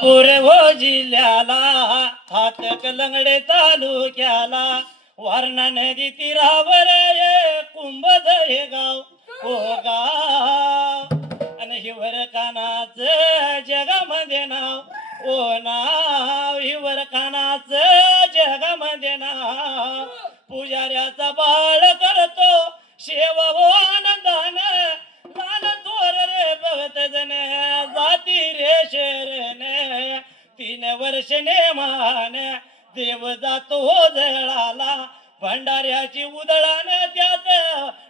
Purwo जिल्ह्याला हात कलंगडे तालुक्याला वारणा नदी तीरावर कुंभद हे गाव ओ गाव आणि हिवर कानाचं जगामध्ये नाव ओ नाव हिवर कानाचं जगामध्ये नाव पुजाऱ्याचा बाळ करतो शेवा हो आनंदान लाल थोर रे भगत जन जाती रे शरण 3 वर्ष नेमान देव जातो हो जळाला भंडाऱ्याची उदळान त्यात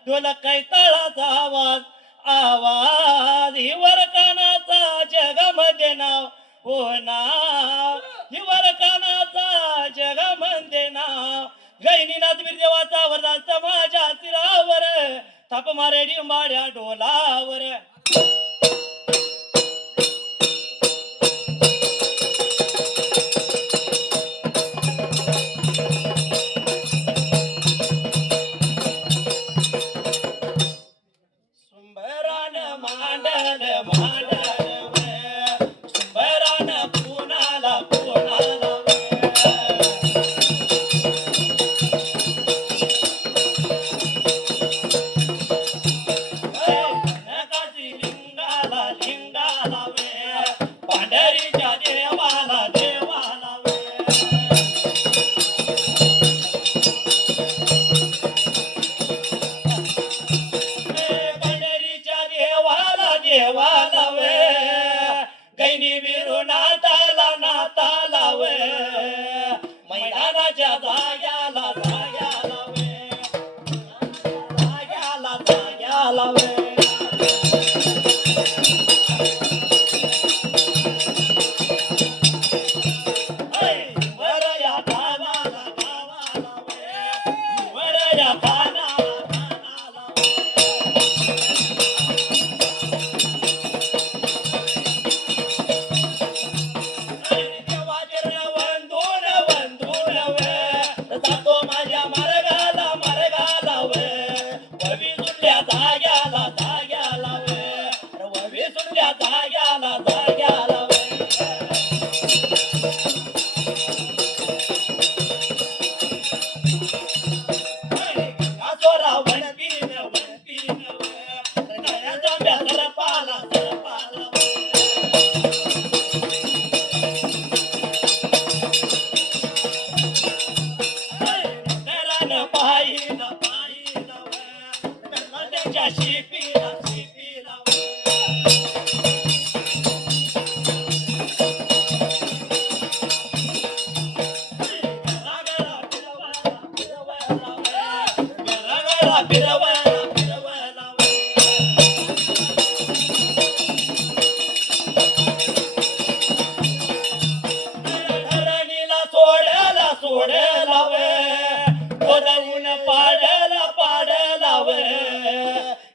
ढोलक कैताळाचा आवाज आवाज हिवर कानाचा जगामध्ये नाव हो नाव हिवर कानाचा जगामध्ये नाव गैनीनाथ बिरदेवाचा वरदाचा माझ्या सिरावर थाप मारे डिंबाड्या डोलावर सुंबरान मांडल मांडल सुंबरान पुनाला पुनाला पांढरीच्या देवाला देवाला पांढरीच्या देवाला देवाला गैनी विरू नाताला नाताला मैदानाच्या जाग्याला जाग्याला जाग्याला जाग्याला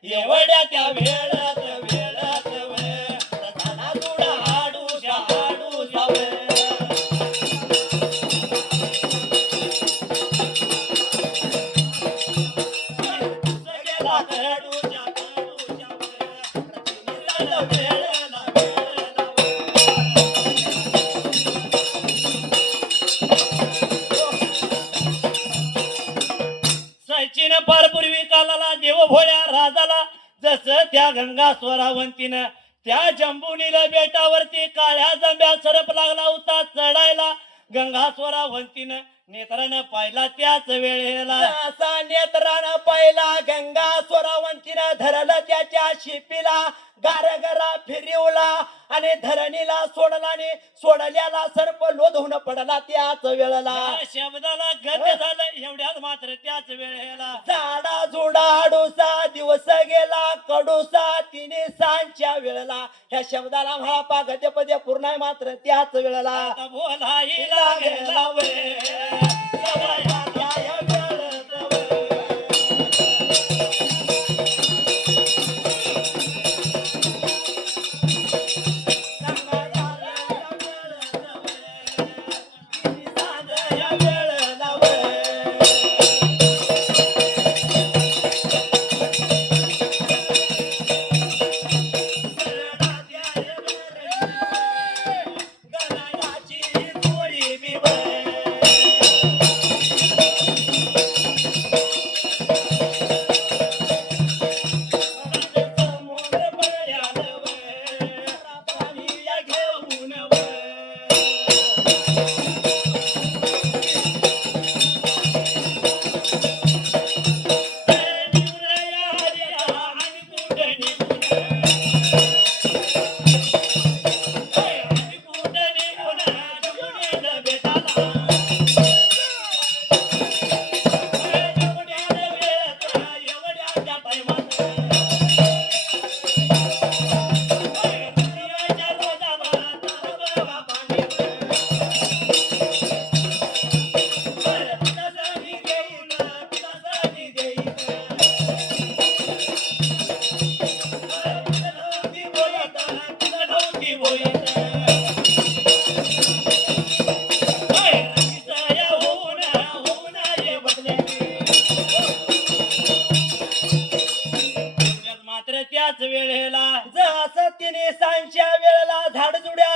एवढ्या त्या वेळात वेळात झाला तुडा आडूशा आडूशा सगळ्याला कडूच्या कडूच्या वेळेला सचिन फार पूर्वी कालाला देव भोळ्या राजाला जसं त्या गंगा स्वरावंतीनं त्या जंबुनीला बेटावरती काळ्या जांभ्या सरप लागला होता चढायला गंगा स्वरावंतीनं नेत्रानं पाहिला त्याच वेळेला असा नेत्रानं पाहिला गंगा स्वरावंतीनं धरलं त्याच्या शिपीला गारगरा फिरवला आणि धरणीला सोडला आणि सोडल्याला सर्प लोधून पडला त्याच वेळेला शब्दाला गद्य झालं एवढ्याच मात्र त्याच वेळेला झाडा झुडा आडूसा दिवस गेला कडूसा 3 सांच्या वेळेला ह्या शब्दाला महापा गद्यपद्य पूर्ण आहे मात्र त्याच वेळेला बोलाही लागेला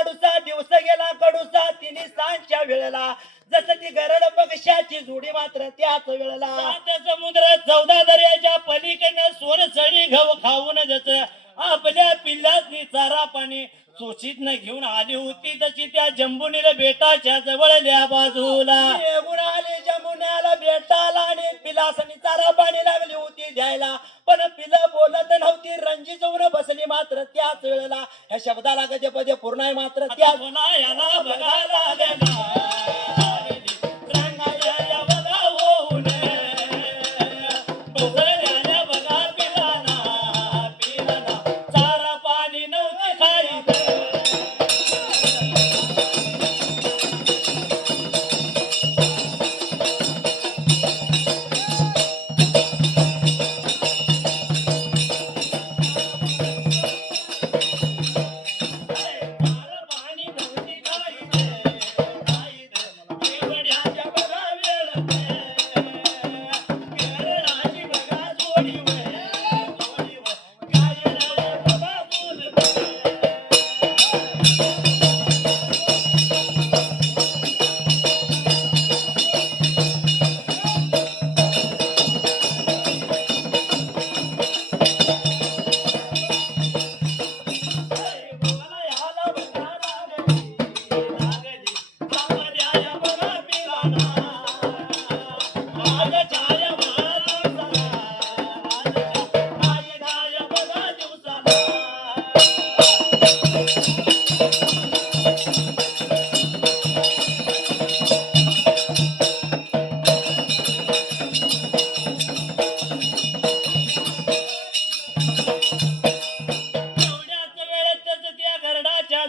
कडूसा दिवस गेला कडूसा तिन्ही सांच्या वेळेला जसं ती गरड पक्षाची जोडी मात्र त्याच वेळेला सात समुद्र 14 दर्याच्या पलीकडनं सोन सडी घव खाऊन जस आपल्या पिल्लासनी चारा पाणी चोचीत न घेऊन आली होती तशी त्या जंबुनीला बेटाच्या जवळल्या बाजूला येऊन आली जमुन्याला भेटाला आणि पिलासनी चारा पाणी लागली होती द्यायला पण पिलं बोलत नव्हती रंजी जाऊन बसली मात्र त्याच वेळेला ह्या शब्दाला गजे पदे पूर्ण आहे मात्र आता त्याच बोला याला बघायला रंगाया बघा होऊन बसल्याने बघा पिलाना चारा पाणी नव्हती खाईत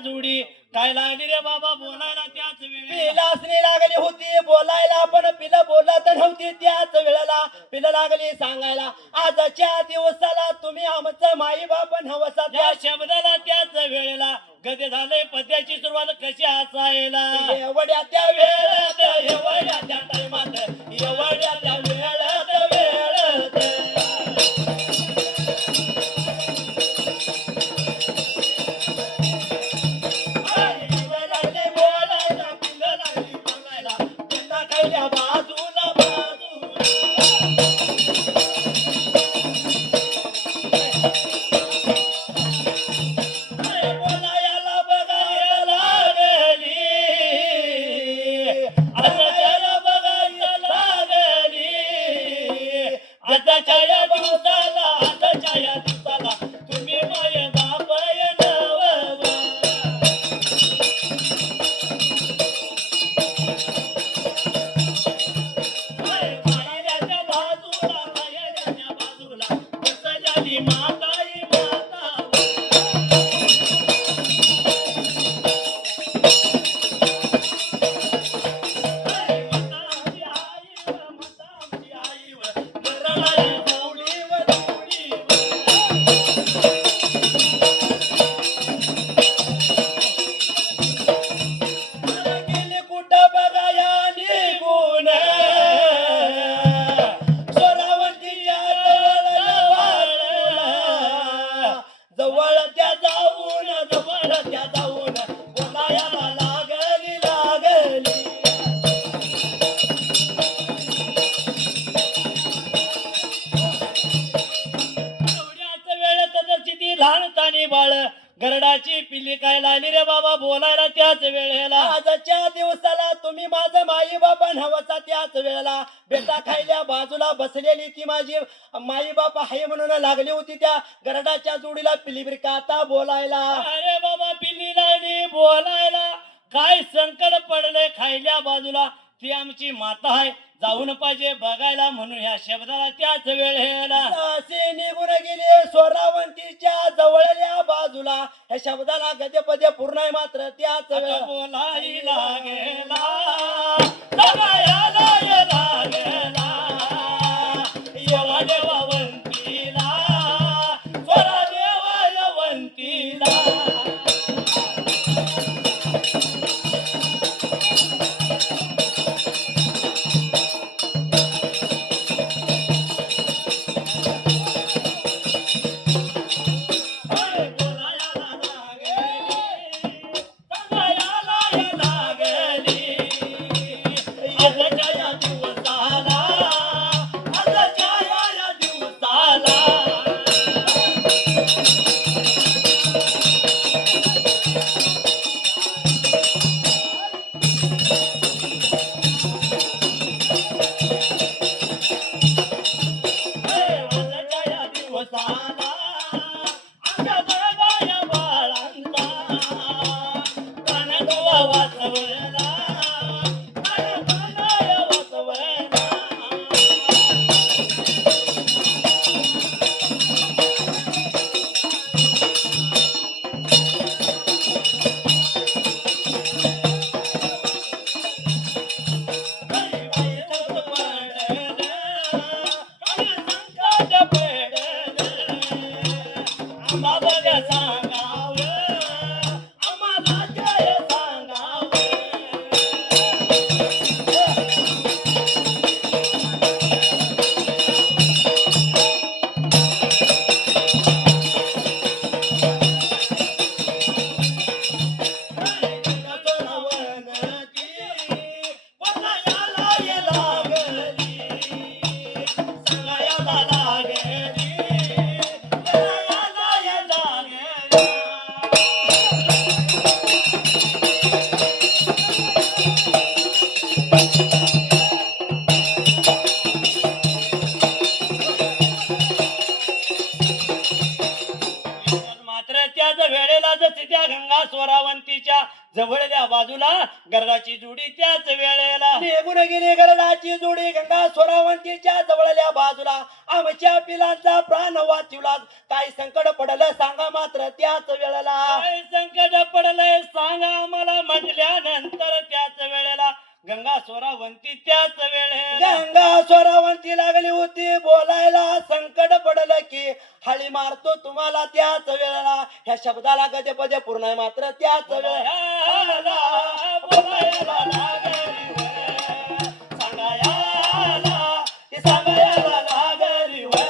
जोडी काय लागली रे बाबा बोलायला त्याच वेळेला पिलासनी लागली होती बोलायला पण पिलं बोलत नव्हती त्याच वेळेला पिलं लागली सांगायला आजच्या दिवसाला तुम्ही आमचं माई बाप नवसा त्या शब्दाला त्याच वेळेला गदे झाले पद्याची सुरुवात कशी असायला एवढ्या त्या वेळात एवढ्या त्या टाइमात एवढ्या त्या वेळात बाजूला बोलायला बघायला लागली आता बघायला लागली आताच्या या दिवसाला तुम्ही माय बापाय नववा मायऱ्याच्या बाजूला बसल्याली माताई माता गेली कुठं बघाया निघून सोरावंतीच्या जवळ त्या जाऊन बोलायला लागली एवढ्याच वेळेत जशी ती लहानतानी बाळ गरडाची पिल्ली काय लागली रे बाबा बोलायला त्याच वेळेला आजच्या दिवसाला तुम्ही माझं माई बाबा नवसा त्याच वेळेला बेटा खायल्या बाजूला बसलेली ती माझी माई बापा आहे म्हणून लागली होती त्या गरडाच्या जोडीला पिल्ली का आता बोलायला अरे बाबा पिल्ली लागली बोलायला काय संकट पडले खायल्या बाजूला ती आमची माता आहे जाऊन पाहिजे बघायला म्हणून ह्या शब्दाला त्याच वेळेला असे निघून गेले सोरावंतीच्या जवळल्या बाजूला ह्या शब्दाला गदे पदे पूर्ण आहे मात्र त्याच वेळेला बोलायला गेला येवा देवावंतीला स्वरा देवावंतीला वाचवला माय वाचवला मात्र त्याच वेळेला जसे त्या गंगा स्वरावंतीच्या जवळल्या बाजूला गरडाची जुडी त्याच वेळेला निघून गेली गरडाची जोडी गंगा स्वरावंतीच्या जवळल्या बाजूला आमच्या पिलांचा प्राण वाचविला काही संकट पडलं सांगा मात्र त्याच वेळेला काय संकट पडलंय सांगा आम्हाला म्हटल्यानंतर त्याच वेळेला गंगा स्वरावंती त्याच वेळेला गंगा स्वरावंती लागली होती बोलायला संकट पडलं की हळी मारतो तुम्हाला त्याच वेळेला ह्या शब्दाला गजे पदे पूर्ण आहे मात्र त्याच वेळेला बोलायला लागली वय. सांगायला ती सांगायला लागली वय.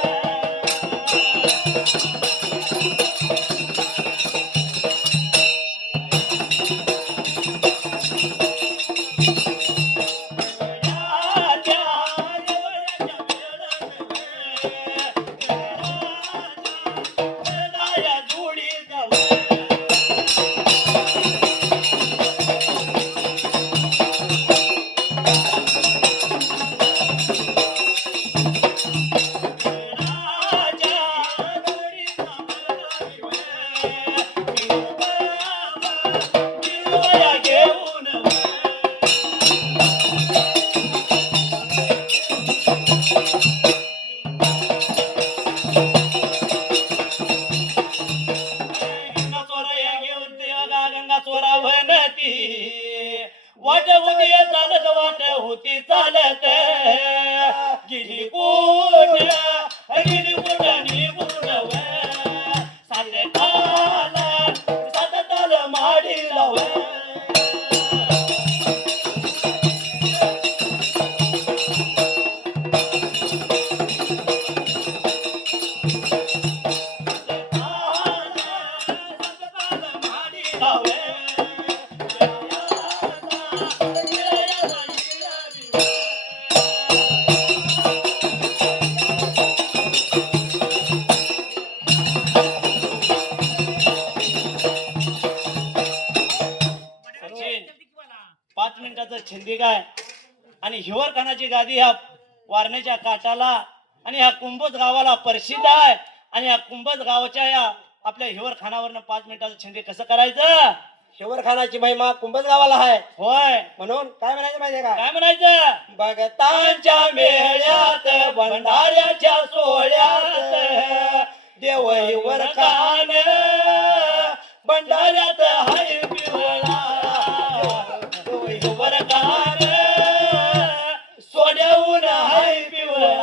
वाट होती चालत वाट होती चालत गेली कोण निघून सात ताल माडी लाव पाच मिनिटाचं छंदी काय आणि हिवर खानाची गादी ह्या वारण्याच्या काठाला आणि ह्या कुंभज गावाला प्रसिद्ध आहे आणि ह्या कुंभज गावाच्या या आपल्या हिवर खानावरनं 5 मिनिटाचं छंदी कसं करायचं शिवरखानाची महिमा कुंभज गावाला आहे होय म्हणून काय म्हणायचं माहितीये का काय म्हणायचं भगतांच्या मेळ्यात भंडाऱ्याच्या सोहळ्यात देव हिवर खान भंडाऱ्यात हाय पिवळा देव हिवर खान सोन्याहून हाय पिवळा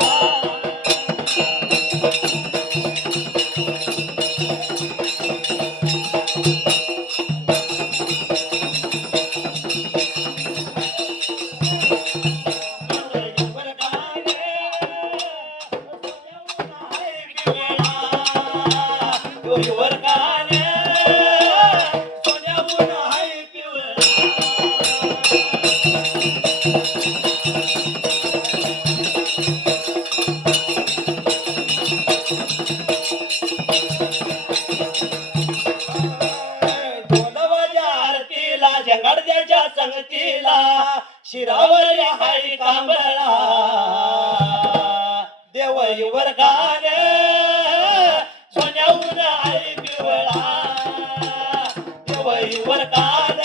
जंगडद्याच्या संगतीला शिरावर हाय कांबळा देव हिवर खान सोन्याहून हाय पिवळा देव हिवर खान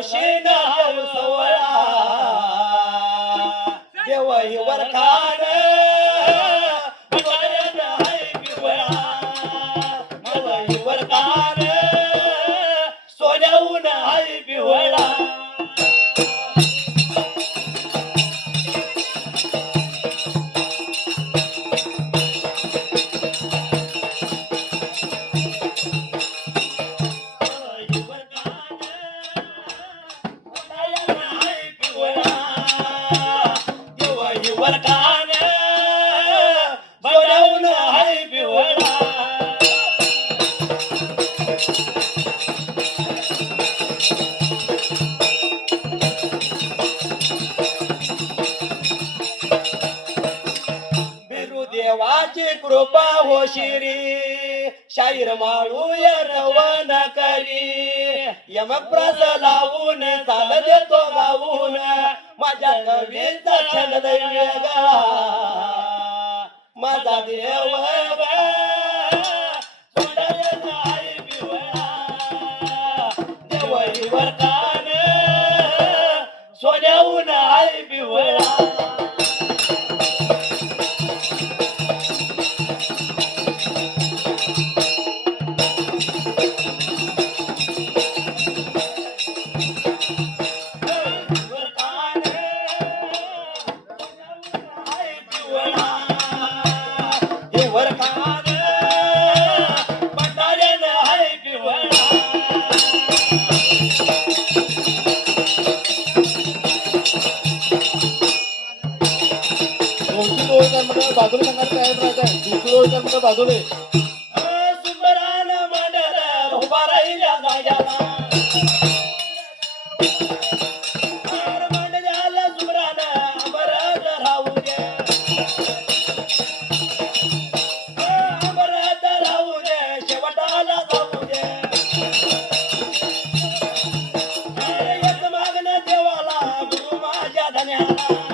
हौशीन सवळा देव हिवर खान सोन्यानं हाय पिवळा देव हिवर खान सोन्याहून हाय पिवळा देवाची कृपा हो शिरी शाहीर माळू रवन करी यमप्रस लावून चाल देतो गावून माझ्या कवीचा छंद वेगळा माझा देव देव हिवर कान सोन्याहून हाय पिवळा बाजूला सांगायला तयार राहायचं दुसरी ओळख बाजूला सुंदरान मंडळ उभा राहिल्या जाग्याला मंडळाला सुंदरान अमरत राहू दे अमरत राहू दे शेवटाला जाऊ दे एक मागणं देवाला गुरु माझ्या धन्याला